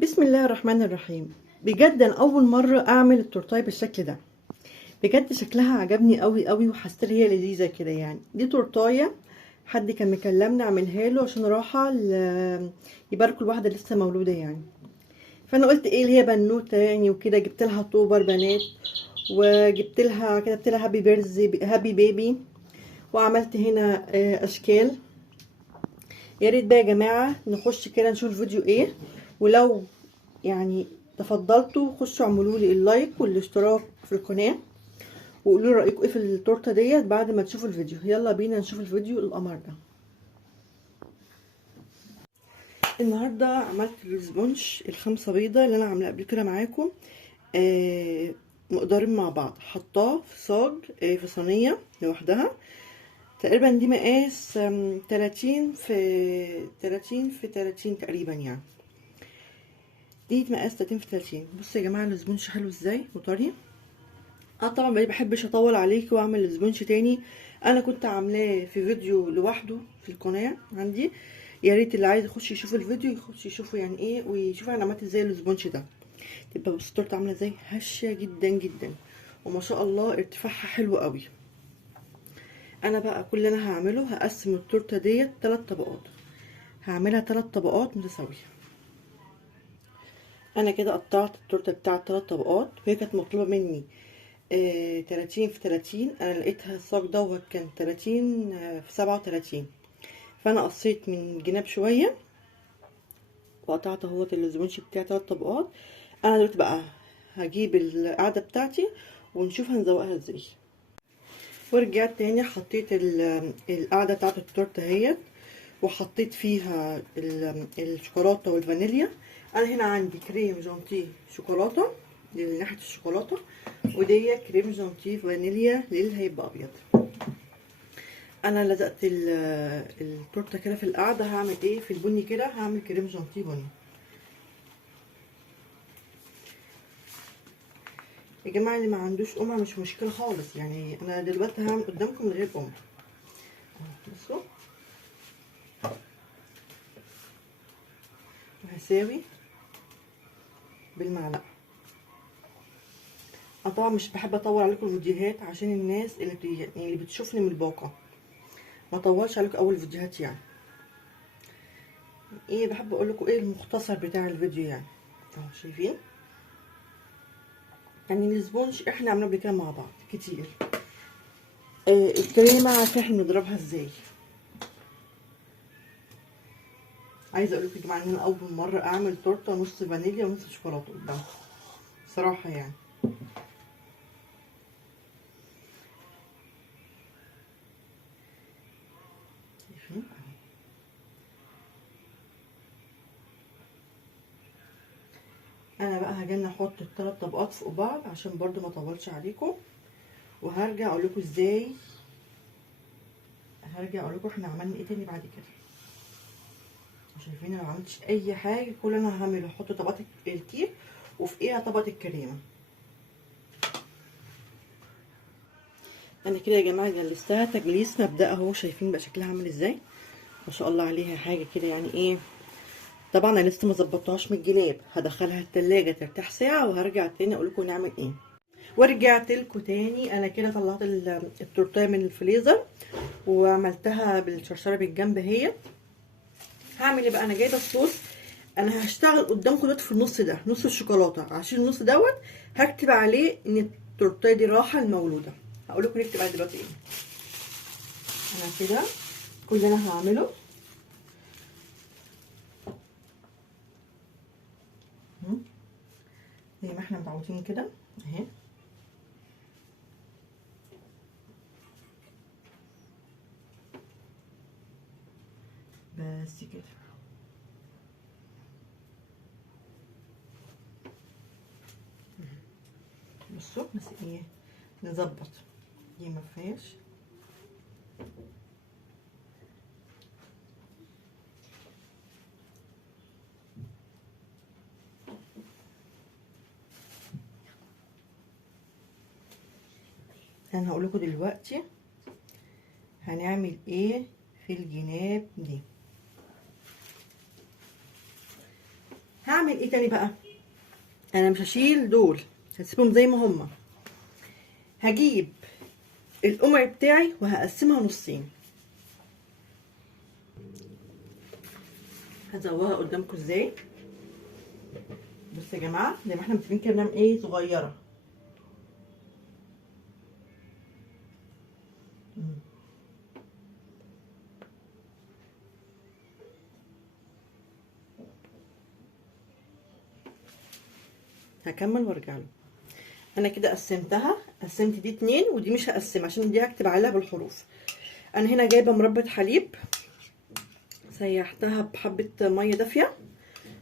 بسم الله الرحمن الرحيم. بجد انا اول مره اعمل التورتايه بالشكل ده. بجد شكلها عجبني قوي قوي وحسيت ان هي لذيذه كده. يعني دي تورتايه حد كان مكلمني اعملها له عشان راحه يباركوا الواحده لسه مولوده يعني. فانا قلت ايه اللي هي بنوته يعني وكده، جبت لها طوبر بنات وجبت لها كتبت لها هابي بيرثدي هابي بيبي، وعملت هنا اشكال. يا ريت بقى يا جماعه نخش كده نشوف الفيديو ايه. ولو يعني تفضلتوا خشوا اعملوا لي اللايك والاشتراك في القناه، وقولوا لي رايكم ايه في التورته ديت بعد ما تشوفوا الفيديو. يلا بينا نشوف الفيديو القمر ده. النهارده عملت السبونج الخمسه بيضه اللي انا عاملاه قبل كده معاكم. مقدارين مع بعض، حطاه في صاج في صينيه لوحدها. تقريبا دي مقاس 30 في 30 في 30 تقريبا يعني. دي مقاس 30 في 30. بصوا يا جماعه السبونج حلو ازاي وطري. طبعا ما بحبش اطول عليكي واعمل السبونج تاني. انا كنت عاملاه في فيديو لوحده في القناه عندي. يا ريت اللي عايز يخش يشوف الفيديو يخش يشوفه يعني ايه، ويشوف انا عملت ازاي السبونج ده. تبقى بص التورته عامله ازاي، هشه جدا جدا وما شاء الله ارتفاعها حلو قوي. انا بقى كل اللي انا هعمله هقسم التورته ديت 3 طبقات. هعملها 3 طبقات متساويه. انا كده قطعت التورته بتاعت 3 طبقات، وهي كانت مطلوبه مني 30 في 30. انا لقيتها الصاج دوت كان 30 في 37. فانا قصيت من الجناب شويه وقطعت اهوت الاسبونج بتاعي 3 طبقات. انا دلوقتي بقى هجيب القاعده بتاعتي ونشوف هنزوقها ازاي. ورجعت تاني حطيت القاعده بتاعت التورته اهيت، وحطيت فيها الشوكولاته والفانيليا. انا هنا عندي كريم جانتيه شوكولاته لناحيه الشوكولاته، ودي كريم جانتيه فانيليا للي هيبقى ابيض. انا لزقت التورته كده في القاعده. هعمل ايه في البني كده، هعمل كريم جانتيه بني. يا جماعه اللي ما عندوش قمع مش مشكله خالص، يعني انا دلوقتي هعمل قدامكم من غير قمع. بصوا وهساوي بالمعلقه. انا طبعا مش بحب اطول عليكم الفيديوهات عشان الناس اللي بتشوفني من الباقه، ما اطولش عليكم اول فيديوهات يعني. ايه بحب اقول لكم ايه المختصر بتاع الفيديو يعني. اهو شايفين يعني السبونج احنا عملنا قبل كده مع بعض كتير. الكريمه عارفه احنا بنضربها ازاي. عايزه اقول لكم يا جماعه ان انا اول مره اعمل تورته نص فانيليا ونص شوكولاته قدامكم صراحه يعني. انا بقى هاجي احط ال3 طبقات فوق بعض عشان برضو ما اطولش عليكم، وهرجع اقول لكم ازاي. هرجع اقول لكم احنا عملنا ايه تاني بعد كده. شايفين انا ما عملتش اي حاجه، كل اللي انا هعمله هحط طبقات الكيك وفوقيها طبقه الكريمه. انا كده يا جماعه جلستها تجليس مبدئي اهو. شايفين بقى شكلها عامل ازاي، ما شاء الله عليها حاجه كده يعني ايه. طبعا انا لسه ما ظبطتهاش من الجناب، هدخلها التلاجة ترتاح ساعه وهرجع تاني اقول لكم نعمل ايه. ورجعت لكم تاني. انا كده طلعت التورتيه من الفريزر وعملتها بالشرشره بالجنب اهي. هعمل ايه بقى، انا جايبه الصوص. انا هشتغل قدامكم دلوقتي في النص ده، نص الشوكولاته، عشان النص دوت هكتب عليه ان التورتيه دي راحه المولوده. هقول لكم نكتب عليه دلوقتي ايه. انا كده كل اللي انا هعمله زي ما احنا متعودين كده اهي. بس كده. بصوا بس ايه، نظبط دي ما فيهاش. انا هقول لكم دلوقتي هنعمل ايه في الجناب دي. هعمل ايه تاني بقى؟ انا مش هشيل دول، هسيبهم زي ما هما. هجيب القمع بتاعي وهقسمها نصين. هزوقها قدامكم ازاي. بصوا يا جماعه، زي ما احنا متفقين كده بنعمل ايه، صغيره. هكمل وارجع له. انا كده قسمتها، قسمت دي 2 ودي مش هقسمها عشان دي هكتب عليها بالحروف. انا هنا جايبه مربى حليب، سيحتها بحبه ميه دافيه.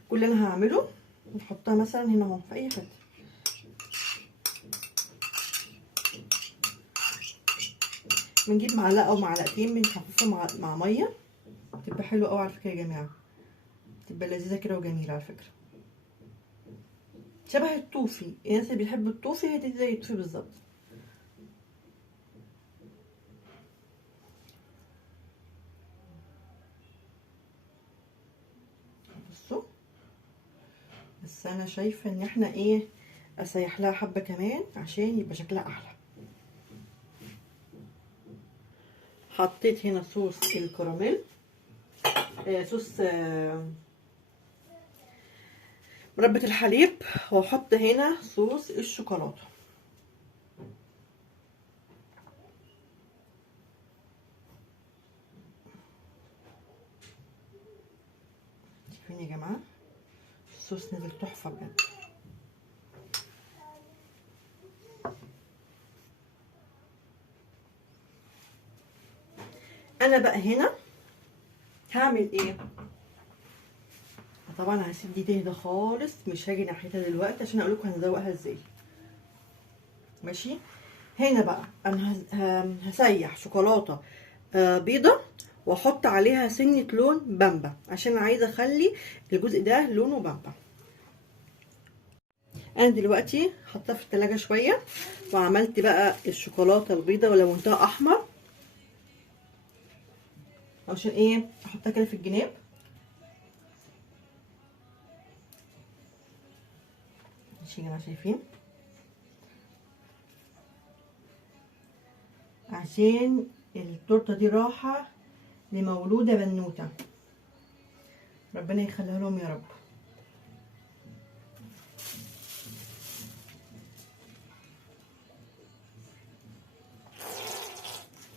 كل اللي انا هعمله نحطها مثلا هنا اهو في اي حته. بنجيب معلقه او معلقتين بنخففها مع ميه، بتبقى حلوه قوي على فكره يا جماعه، بتبقى لذيذه كده وجميله على فكره، شبه الطوفي. الناس اللي بيحبوا الطوفي هي دي زي الطوفي بالظبط. بصوا، بس انا شايفه ان احنا ايه، اسيح لها حبه كمان عشان يبقى شكلها احلى. حطيت هنا صوص الكراميل، صوص مربى الحليب، واحط هنا صوص الشوكولاته. شايفين يا جماعه الصوص نزل تحفه بجد. انا بقى هنا هعمل ايه؟ طبعا هسيب دي تهدى خالص، مش هاجي ناحيتها دلوقتي عشان اقول لكم هنزوقها ازاي. ماشي. هنا بقى انا هسيح شوكولاته بيضه، واحط عليها سنه لون بامبا عشان عايزه اخلي الجزء ده لونه بامبا. انا دلوقتي حطيتها في التلاجة شويه، وعملت بقى الشوكولاته البيضه ولونتها احمر عشان ايه، احطها كده في الجناب. ماشي يا جماعه، شايفين؟ عشان التورته دي راحه لمولوده بنوته، ربنا يخليها لهم يا رب.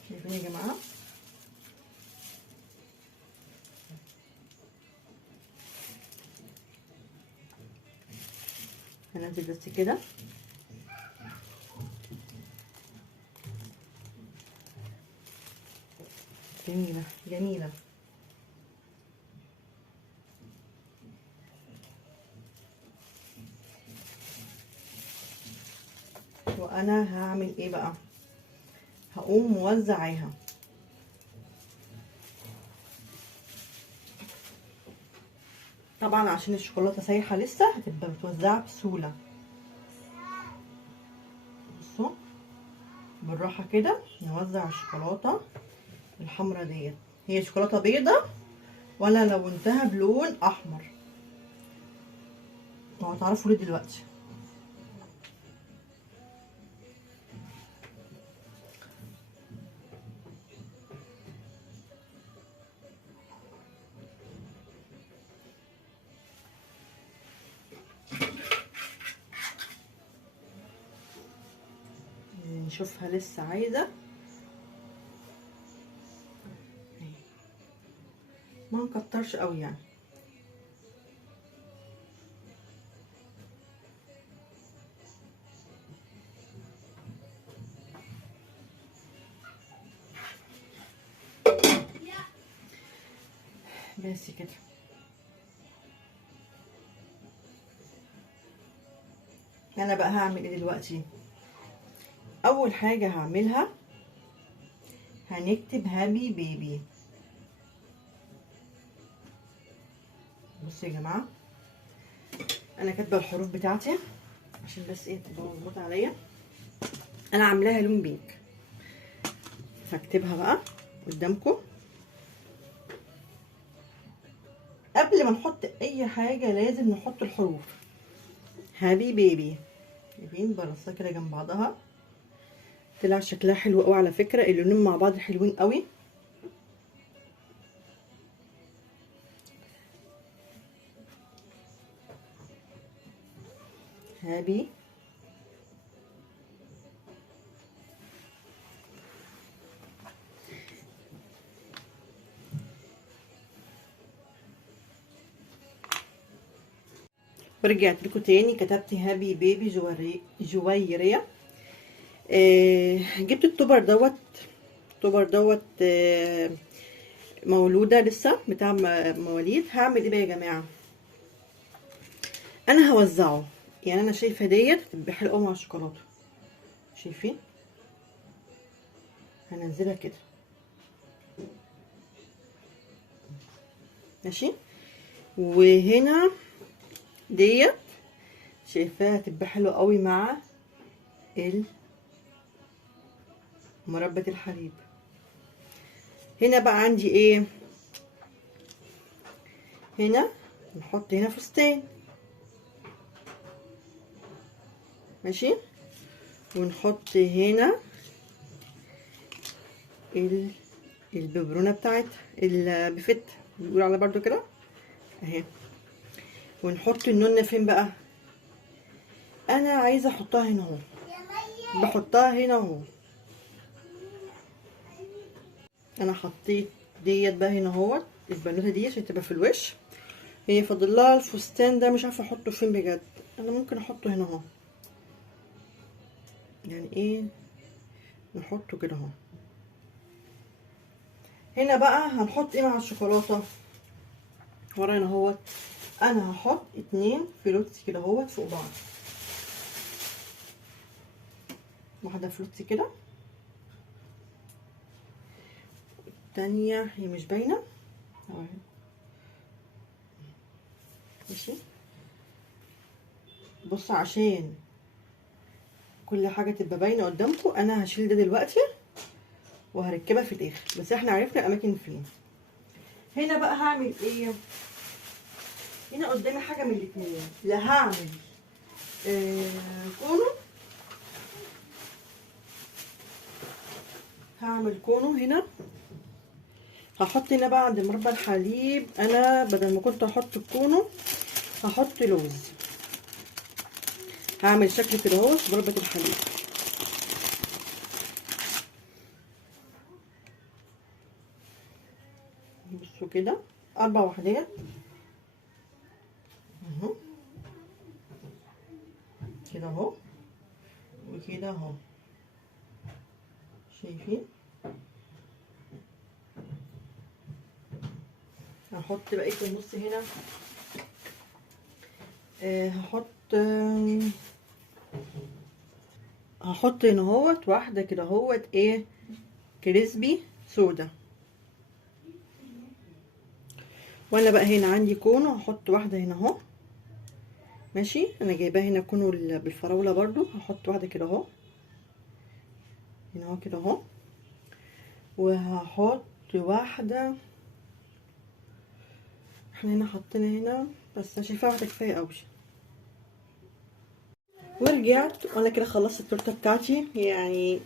شايفين يا جماعه؟ هننزل بس كده. جميله جميله. وانا هعمل ايه بقى؟ هقوم موزعاها. طبعا عشان الشوكولاته سايحه لسه هتبقى متوزعه بسهوله. بصوا بالراحه كده نوزع الشوكولاته الحمرا ديت. هي شوكولاته بيضه ولا لونتها بلون احمر، وهتعرفوا ليه دلوقتي. نشوفها لسه عايزه، ما نكترش قوي يعني. بس كده. انا بقى هعمل ايه دلوقتي؟ اول حاجه هعملها هنكتب هابي بيبي. بصوا يا جماعه، انا كاتبه الحروف بتاعتي عشان بس ايه تبقى مظبوطه عليا. انا عاملاها لون بينك، فاكتبها بقى قدامكم. قبل قبل ما نحط اي حاجه لازم نحط الحروف. هابي بيبي، شايفين برصها كده جنب بعضها، طلع شكلها حلو قوي على فكره، اللونين مع بعض حلوين قوي. هابي ورجعت لكم تاني، كتبت هابي بيبي جويرية. جبت التوبر دوت مولودة لسه، بتاع مواليد. هعمل ايه بقى يا جماعة؟ انا هوزعه، يعني انا شايفة ديت تبقى حلوة قوي مع الشوكولاتة، شايفين؟ هنزلها كده ماشي. وهنا ديت شايفاها تبقى حلوة قوي مع مربى الحليب. هنا بقى عندي ايه؟ هنا نحط هنا فستان ماشي، ونحط هنا الببرونه بتاعتها، البفت بيقولوا عليها برضو كده اهي. ونحط النونه فين بقى؟ انا عايزه احطها هنا اهو، بحطها هنا اهو. انا حطيت ديت بقى هنا اهوت، البنوته دي عشان تبقى في الوش. هي فاضل لها الفستان ده، مش عارفه احطه فين بجد. انا ممكن احطه هنا اهو، يعني ايه، نحطه كده اهو. هنا بقى هنحط ايه مع الشوكولاته؟ ورانا اهوت، انا هحط 2 فلوتس كده اهوت فوق بعض، واحده فلوتس كده، التانية هي مش باينه اهي ماشي. بصوا عشان كل حاجه تبقى باينه قدامكم، انا هشيل ده دلوقتي وهركبها في الاخر، بس احنا عرفنا الاماكن فين. هنا بقى هعمل ايه؟ هنا قدامي حاجه من الاتنين، لا هعمل كونو، هعمل كونو هنا. هحط هنا بقى عند مربى الحليب، انا بدل ما كنت احط الكونو هحط لوز. هعمل شكل كده اهو مربى الحليب، بصوا كده 4 وحدات اهو كده اهو، وكده اهو، شايفين؟ هحط بقية النص هنا. هحط هنا اهوت واحدة كده اهوت ايه، كريسبي سودا. وانا بقى هنا عندي كونو، هحط واحدة هنا اهو ماشي. انا جايباها هنا كونو بالفراولة برضو، هحط واحدة كده اهو هنا اهو كده اهو. وهحط واحدة، احنا هنا حطينا هنا بس انا شايفاها واحدة كفاية اوي. ورجعت وانا كده خلصت التورته بتاعتي، يعني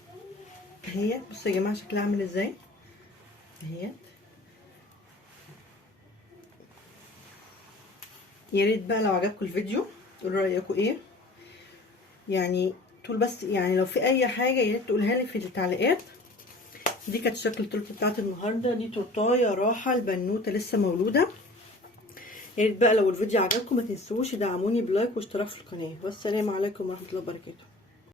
اهي بصوا يا جماعه شكلها عامل ازاي اهي. يا ريت بقى لو عجبكم الفيديو تقولوا رايكم ايه، يعني طول بس، يعني لو في اي حاجه يا ريت تقولها لي في التعليقات. دي كانت شكل التورته بتاعت النهارده، دي تورتايه راحه البنوته لسه مولوده. يا ريت بقى لو الفيديو عجبكم ما تنسوش تدعموني بلايك واشتراك في القناه، والسلام عليكم ورحمه الله وبركاته.